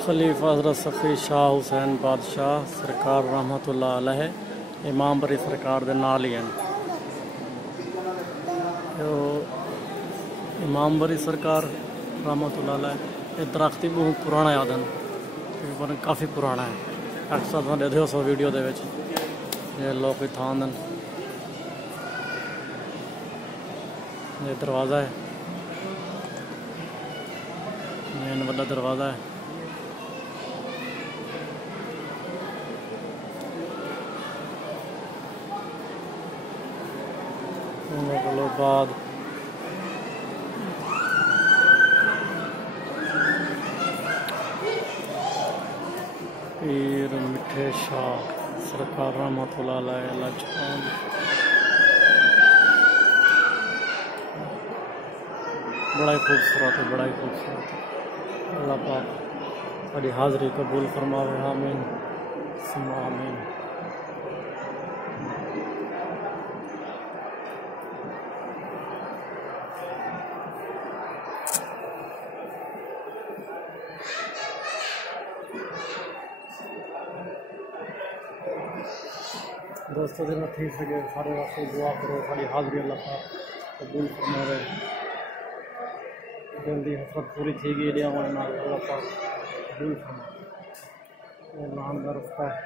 खलीफा हज़रत सफ़ी शाह हुसैन बादशाह सरकार रहमतुल्लाह अलैह इमाम बरी सरकार दे नाल ही हैं। इमाम बरी सरकार रहमतुल्लाह अलैह ये दरख्त ही बहुत पुराना यादन, तकरीबन काफ़ी पुराना है। अक्सर तुम देखते हो वीडियो दे विच ये लोग थान दन। ये दरवाज़ा है, मेन वाला दरवाज़ा है। बाद पीर मिठे शाह सरकार रहमतुल्लाह अलैह लजपाल। बड़ा ही खूबसूरत है, बड़ा ही खूबसूरत है। अल्लाह पाक सारी हाज़री कबूल फरमावे, आमीन सुम्मा आमीन। दोस्तों जिन्ना थी सके सारे वास्ते दुआ करो, सारी हाज़री अल्लाह पाक कबूल फरमावे। जल्दी हसरत पूरी थी गई एडिया वाले नाल, अल्लाह पाक कबूल फरमावे। नाम का रास्ता है।